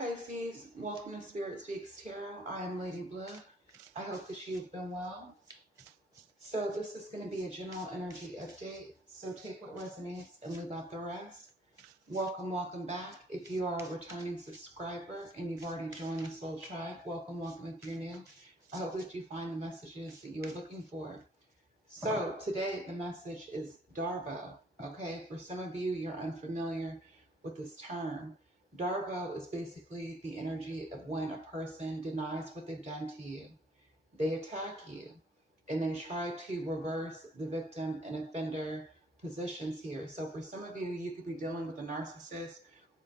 Pisces, welcome to Spirit Speaks Tarot. I'm Lady Blue. I hope that you've been well. So this is going to be a general energy update. So take what resonates and leave out the rest. Welcome, welcome back. If you are a returning subscriber and you've already joined the Soul Tribe, welcome, welcome if you're new. I hope that you find the messages that you are looking for. So today the message is Darvo. Okay, for some of you, you're unfamiliar with this term. Darvo is basically the energy of when a person denies what they've done to you. They attack you and they try to reverse the victim and offender positions here. So for some of you, you could be dealing with a narcissist,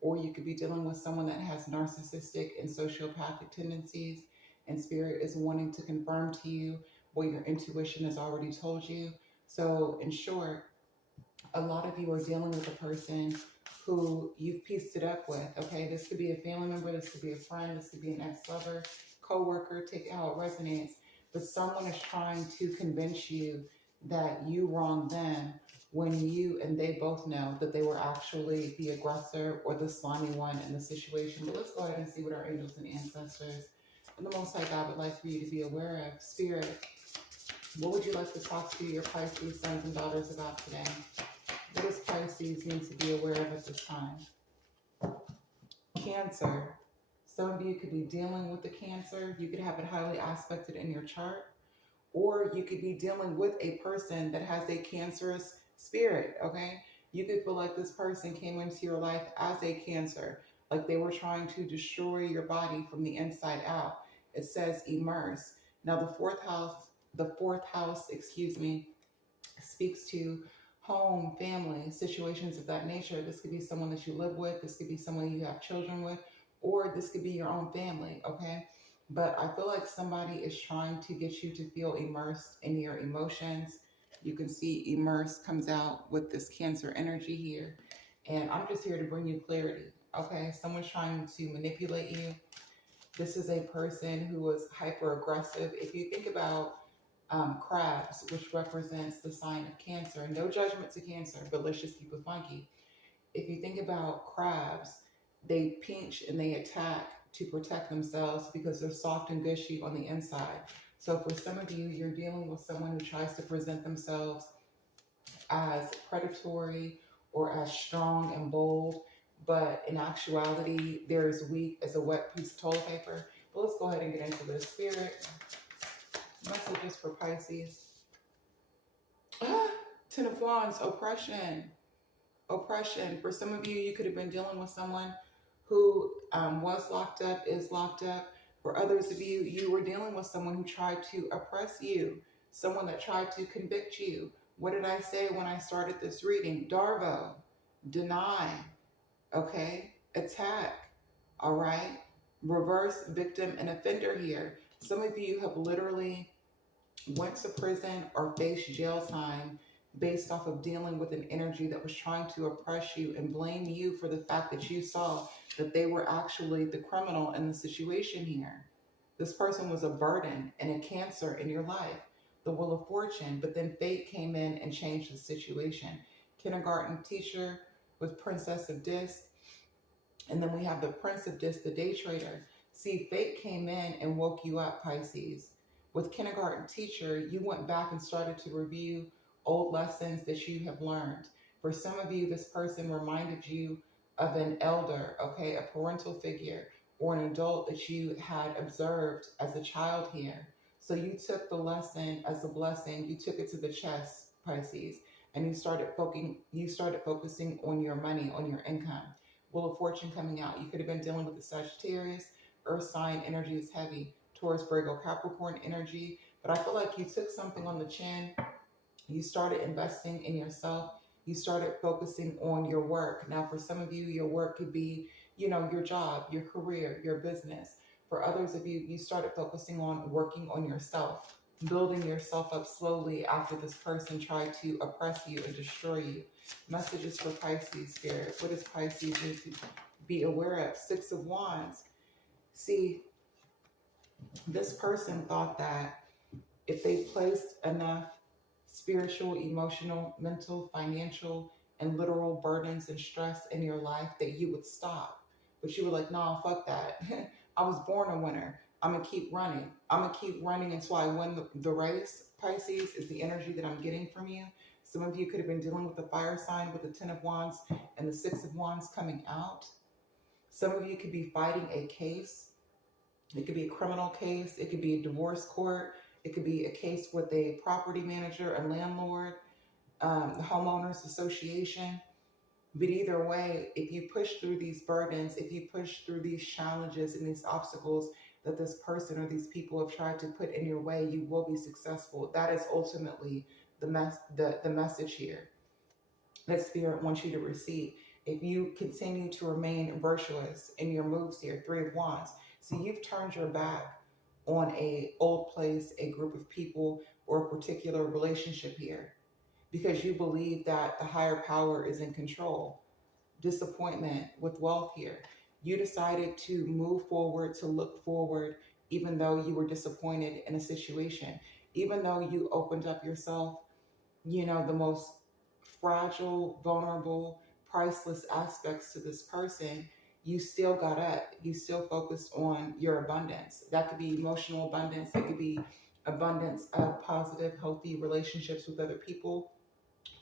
or you could be dealing with someone that has narcissistic and sociopathic tendencies, and Spirit is wanting to confirm to you what your intuition has already told you. So in short, a lot of you are dealing with a person who you've pieced it up with, okay? This could be a family member, this could be a friend, this could be an ex-lover, co-worker, take it how it resonates. But someone is trying to convince you that you wronged them when you and they both know that they were actually the aggressor or the slimy one in the situation. But let's go ahead and see what our angels and ancestors and the Most High God would like for you to be aware of. Spirit, what would you like to talk to your Pisces sons and daughters about today? What does Pisces need to be aware of at this time? Cancer. Some of you could be dealing with the Cancer. You could have it highly aspected in your chart. Or you could be dealing with a person that has a cancerous spirit, okay? You could feel like this person came into your life as a Cancer, like they were trying to destroy your body from the inside out. It says immerse. Now the fourth house, speaks to home, family, situations of that nature. This could be someone that you live with. This could be someone you have children with, or this could be your own family, okay? But I feel like somebody is trying to get you to feel immersed in your emotions. You can see immerse comes out with this Cancer energy here. And I'm just here to bring you clarity, okay? Someone's trying to manipulate you. This is a person who is hyper aggressive. If you think about crabs, which represents the sign of Cancer. No judgment to Cancer, but let's just keep it funky. If you think about crabs, they pinch and they attack to protect themselves because they're soft and gushy on the inside. So for some of you, you're dealing with someone who tries to present themselves as predatory or as strong and bold, but in actuality, they're as weak as a wet piece of toilet paper. But let's go ahead and get into this. Spirit, messages for Pisces. Ten of Wands, oppression. Oppression. For some of you, you could have been dealing with someone who was locked up, is locked up. For others of you, you were dealing with someone who tried to oppress you, someone that tried to convict you. What did I say when I started this reading? Darvo, deny, okay? Attack, all right? Reverse victim and offender here. Some of you have literally went to prison or faced jail time based off of dealing with an energy that was trying to oppress you and blame you for the fact that you saw that they were actually the criminal in the situation here. This person was a burden and a Cancer in your life, the Wheel of Fortune, but then fate came in and changed the situation. Kindergarten teacher with Princess of Disc, and then we have the Prince of Disc, the day trader. See, fate came in and woke you up, Pisces. With kindergarten teacher, you went back and started to review old lessons that you have learned. For some of you, this person reminded you of an elder, okay, a parental figure, or an adult that you had observed as a child here. So you took the lesson as a blessing, you took it to the chest, Pisces, and you started focusing on your money, on your income. Wheel of Fortune coming out. You could have been dealing with the Sagittarius, Earth sign energy is heavy. Taurus, Virgo, Capricorn energy. But I feel like you took something on the chin. You started investing in yourself. You started focusing on your work. Now, for some of you, your work could be, your job, your career, your business. For others of you, you started focusing on working on yourself, building yourself up slowly after this person tried to oppress you and destroy you. Messages for Pisces, Spirit. What does Pisces need to be aware of? Six of Wands. See, this person thought that if they placed enough spiritual, emotional, mental, financial, and literal burdens and stress in your life that you would stop. but you were like, no, fuck that. I was born a winner. I'm going to keep running. I'm going to keep running until I win the race. Pisces is the energy that I'm getting from you. Some of you could have been dealing with the fire sign with the 10 of Wands and the 6 of Wands coming out. Some of you could be fighting a case. It could be a criminal case. It could be a divorce court. It could be a case with a property manager, a landlord, the homeowners association. But either way, if you push through these burdens, if you push through these challenges and these obstacles that this person or these people have tried to put in your way, you will be successful. That is ultimately the message here that Spirit wants you to receive. If you continue to remain virtuous in your moves here, 3 of Wands. So you've turned your back on a old place, a group of people, or a particular relationship here, because you believe that the higher power is in control. Disappointment with wealth here. You decided to move forward, to look forward, even though you were disappointed in a situation. Even though you opened up yourself, you know, the most fragile, vulnerable, priceless aspects to this person, you still got up. You still focused on your abundance. That could be emotional abundance. It could be abundance of positive, healthy relationships with other people.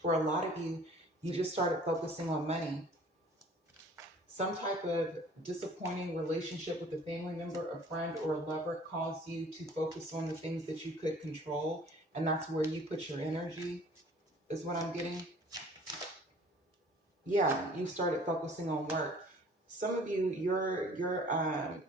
For a lot of you, you just started focusing on money. Some type of disappointing relationship with a family member, a friend, or a lover caused you to focus on the things that you could control, and that's where you put your energy, is what I'm getting. Yeah, you started focusing on work. Some of you, you're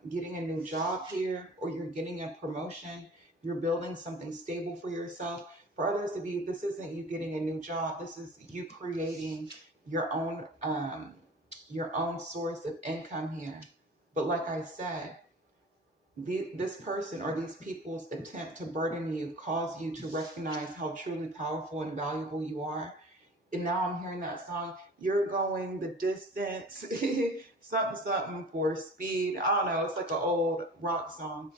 getting a new job here, or you're getting a promotion. You're building something stable for yourself. For others of you, this isn't you getting a new job. This is you creating your own source of income here. But like I said, this person or these people's attempt to burden you caused you to recognize how truly powerful and valuable you are. And now I'm hearing that song, you're going the distance, something, something for speed. I don't know. It's like an old rock song.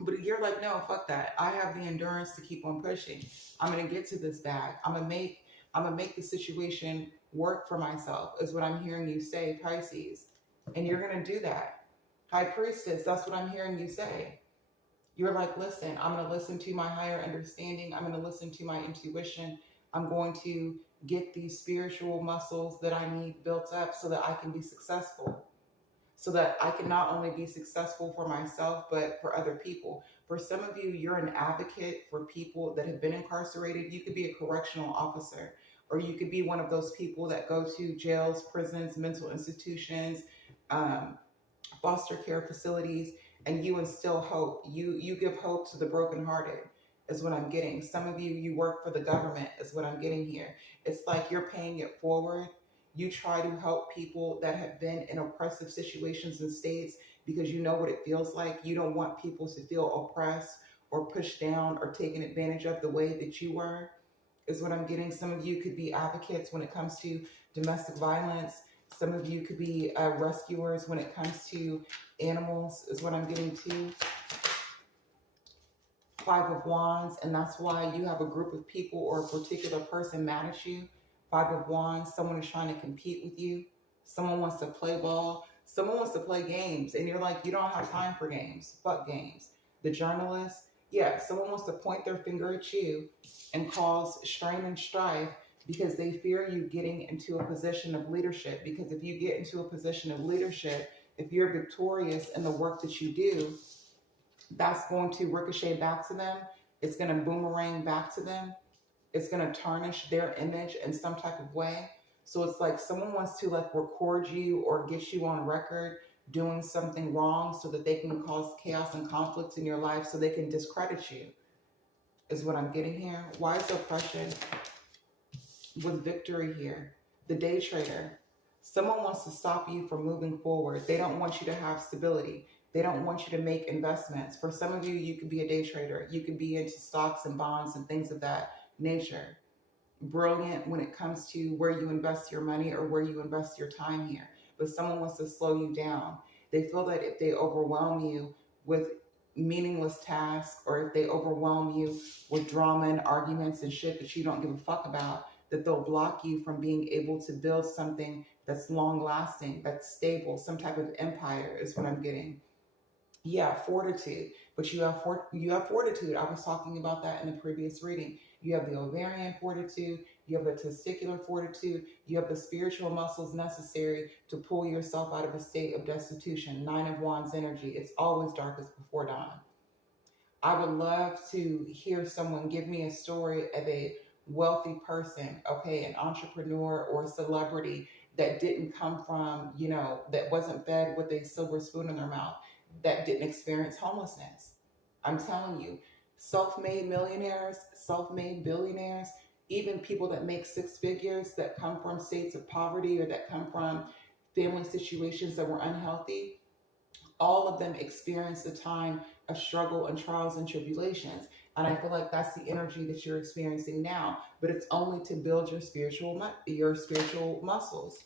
But you're like, no, fuck that. I have the endurance to keep on pushing. I'm going to get to this bag. I'm going to make the situation work for myself, is what I'm hearing you say, Pisces. And you're going to do that. High Priestess, that's what I'm hearing you say. You're like, listen, I'm going to listen to my higher understanding. I'm going to listen to my intuition. I'm going to get these spiritual muscles that I need built up so that I can be successful. So that I can not only be successful for myself, but for other people. For some of you, you're an advocate for people that have been incarcerated. You could be a correctional officer, or you could be one of those people that go to jails, prisons, mental institutions, foster care facilities, and you instill hope. You give hope to the brokenhearted, is what I'm getting. Some of you, you work for the government, is what I'm getting here. It's like you're paying it forward. You try to help people that have been in oppressive situations and states because you know what it feels like. You don't want people to feel oppressed or pushed down or taken advantage of the way that you were, is what I'm getting. Some of you could be advocates when it comes to domestic violence. Some of you could be rescuers when it comes to animals, is what I'm getting too. 5 of Wands, and that's why you have a group of people or a particular person mad at you. 5 of Wands, someone is trying to compete with you. Someone wants to play ball. Someone wants to play games. And you're like, you don't have time for games. Fuck games. The journalist, yeah, someone wants to point their finger at you and cause strain and strife because they fear you getting into a position of leadership. Because if you get into a position of leadership, if you're victorious in the work that you do, that's going to ricochet back to them. It's going to boomerang back to them. It's going to tarnish their image in some type of way. So it's like someone wants to like record you or get you on record doing something wrong so that they can cause chaos and conflicts in your life so they can discredit you, is what I'm getting here. Why is oppression with victory here? The day trader. Someone wants to stop you from moving forward. They don't want you to have stability. They don't want you to make investments. For some of you, you could be a day trader. You could be into stocks and bonds and things of that nature. Brilliant when it comes to where you invest your money or where you invest your time here. But someone wants to slow you down. They feel that if they overwhelm you with meaningless tasks, or if they overwhelm you with drama and arguments and shit that you don't give a fuck about, that they'll block you from being able to build something that's long lasting, that's stable, some type of empire is what I'm getting. Yeah, fortitude. But you have fortitude. I was talking about that in the previous reading. You have the ovarian fortitude, you have the testicular fortitude, you have the spiritual muscles necessary to pull yourself out of a state of destitution. Nine of Wands energy. It's always darkest before dawn. I would love to hear someone give me a story of a wealthy person, okay, an entrepreneur or a celebrity that didn't come from, that wasn't fed with a silver spoon in their mouth, that didn't experience homelessness. I'm telling you, self-made millionaires, self-made billionaires, even people that make six figures that come from states of poverty or that come from family situations that were unhealthy, all of them experience a time of struggle and trials and tribulations. And I feel like that's the energy that you're experiencing now, but it's only to build your spiritual muscles.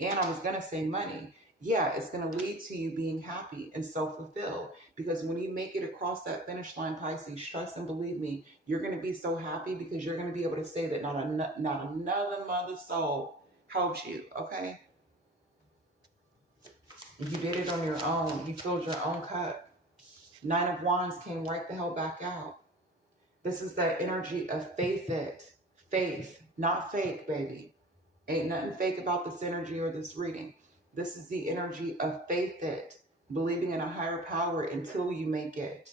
And I was going to say money. Yeah, it's going to lead to you being happy and self-fulfilled, because when you make it across that finish line, Pisces, trust and believe me, you're going to be so happy because you're going to be able to say that not another mother soul helped you, okay? You did it on your own. You filled your own cup. Nine of Wands came right the hell back out. This is that energy of faith it. Faith, not fake, baby. Ain't nothing fake about this energy or this reading. This is the energy of faith it. Believing in a higher power until you make it.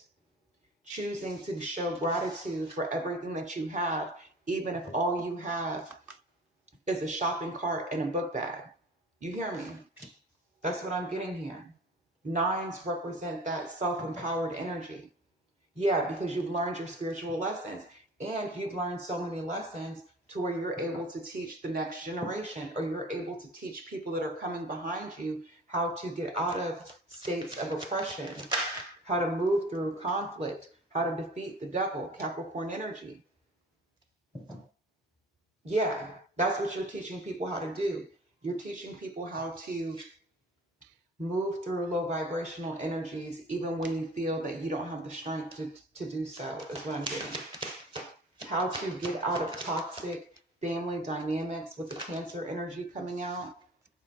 Choosing to show gratitude for everything that you have, even if all you have is a shopping cart and a book bag. You hear me? That's what I'm getting here. Nines represent that self-empowered energy. Yeah, because you've learned your spiritual lessons, and you've learned so many lessons to where you're able to teach the next generation, or you're able to teach people that are coming behind you how to get out of states of oppression, how to move through conflict, how to defeat the devil, Capricorn energy. Yeah, that's what you're teaching people how to do. You're teaching people how to move through low vibrational energies, even when you feel that you don't have the strength to do so, is what I'm getting. How to get out of toxic family dynamics with the Cancer energy coming out.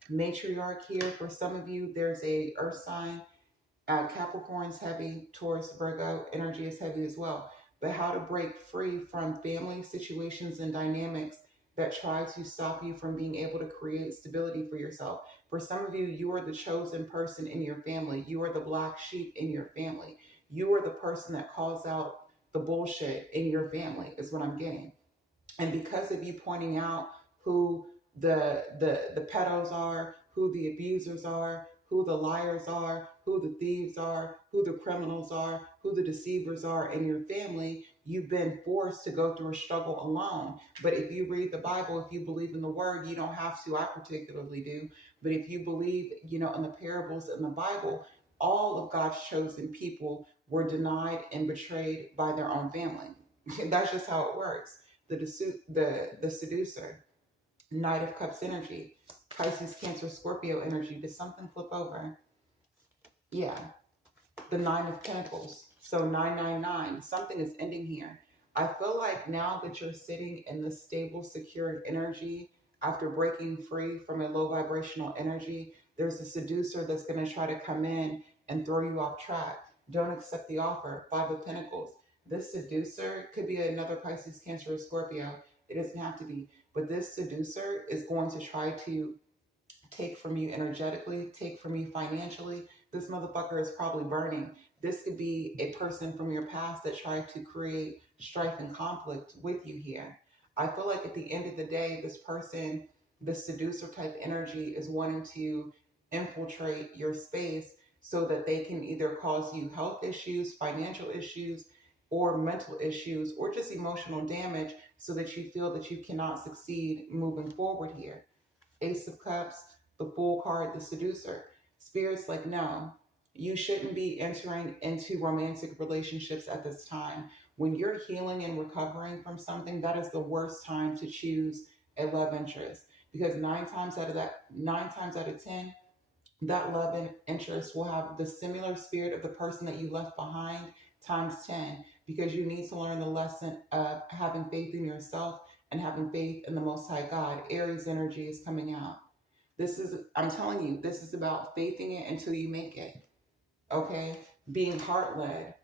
Matriarch here. For some of you, there's a earth sign. Capricorn's heavy. Taurus, Virgo energy is heavy as well. But how to break free from family situations and dynamics that try to stop you from being able to create stability for yourself. For some of you, you are the chosen person in your family. You are the black sheep in your family. You are the person that calls out the bullshit in your family, is what I'm getting. And because of you pointing out who the pedos are, who the abusers are, who the liars are, who the thieves are, who the criminals are, who the deceivers are in your family, you've been forced to go through a struggle alone. But if you read the Bible, if you believe in the word, you don't have to. I particularly do. But if you believe, in the parables in the Bible, all of God's chosen people were denied and betrayed by their own family. That's just how it works. The seducer, Knight of Cups energy, Pisces, Cancer, Scorpio energy. Did something flip over? Yeah. The Nine of Pentacles. So 999. Something is ending here. I feel like now that you're sitting in the stable, secure energy after breaking free from a low vibrational energy, there's a seducer that's going to try to come in and throw you off track. Don't accept the offer. Five of Pentacles. This seducer could be another Pisces, Cancer, or Scorpio. It doesn't have to be. But this seducer is going to try to take from you energetically, take from you financially. This motherfucker is probably burning. This could be a person from your past that tried to create strife and conflict with you here. I feel like at the end of the day, this person, the seducer type energy, is wanting to infiltrate your space so that they can either cause you health issues, financial issues, or mental issues, or just emotional damage, so that you feel that you cannot succeed moving forward here. Ace of Cups, the Fool card, the seducer. Spirit's like, no, you shouldn't be entering into romantic relationships at this time. When you're healing and recovering from something, that is the worst time to choose a love interest. Because 9 times out of 10, that love interest will have the similar spirit of the person that you left behind times 10, because you need to learn the lesson of having faith in yourself and having faith in the Most High God. Aries energy is coming out. This is, I'm telling you, this is about faithing it until you make it. Okay? Being heart-led,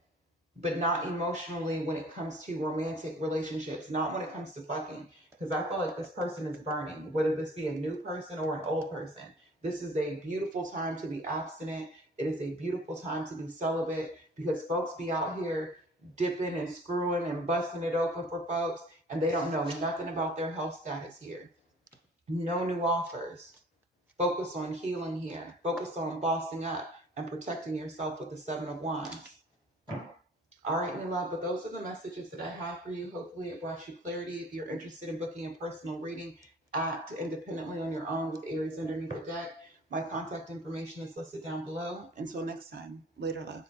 but not emotionally when it comes to romantic relationships, not when it comes to fucking. Because I feel like this person is burning, whether this be a new person or an old person. This is a beautiful time to be abstinent. It is a beautiful time to be celibate, because folks be out here dipping and screwing and busting it open for folks, and they don't know nothing about their health status here. No new offers. Focus on healing here. Focus on bossing up and protecting yourself with the Seven of Wands. All right, my love, but those are the messages that I have for you. Hopefully it brought you clarity. If you're interested in booking a personal reading, act independently on your own with Aries underneath the deck. My contact information is listed down below. Until next time, later, love.